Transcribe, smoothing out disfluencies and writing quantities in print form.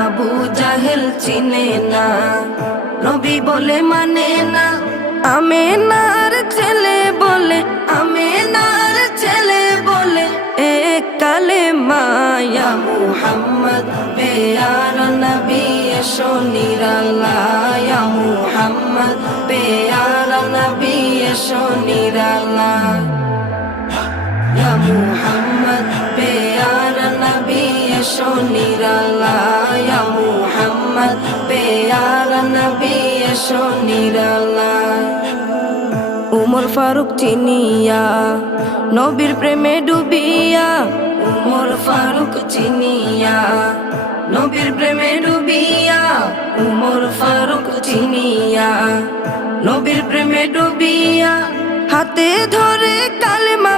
আবু জাহেল চিনে না, নবী বলে মানে না। আমেনার ছেলে বলে, আমেনার ছেলে বলে এক কালেমা ইয়া মুহাম্মদ পেয়ারা নবী এসো নিরালায়, ইয়া মুহাম্মদ পেয়ারা নবী এসো নিরালায়, ইয়া মুহাম্মদ পেয়ারা নবী এসো নিরালায়, ইয়া মুহাম্মদ পেয়ারা নবী এসো নিরালায়। উমর ফারুক চিনিয়া নবীর প্রেমে ডুবিয়া, উমর ফারুক চিনিয়া নবীর প্রেমে ডুবিয়া, উমর ফারুক চিনিয়া নবীর প্রেমে ডুবিয়া, হাতে ধরে কালেমা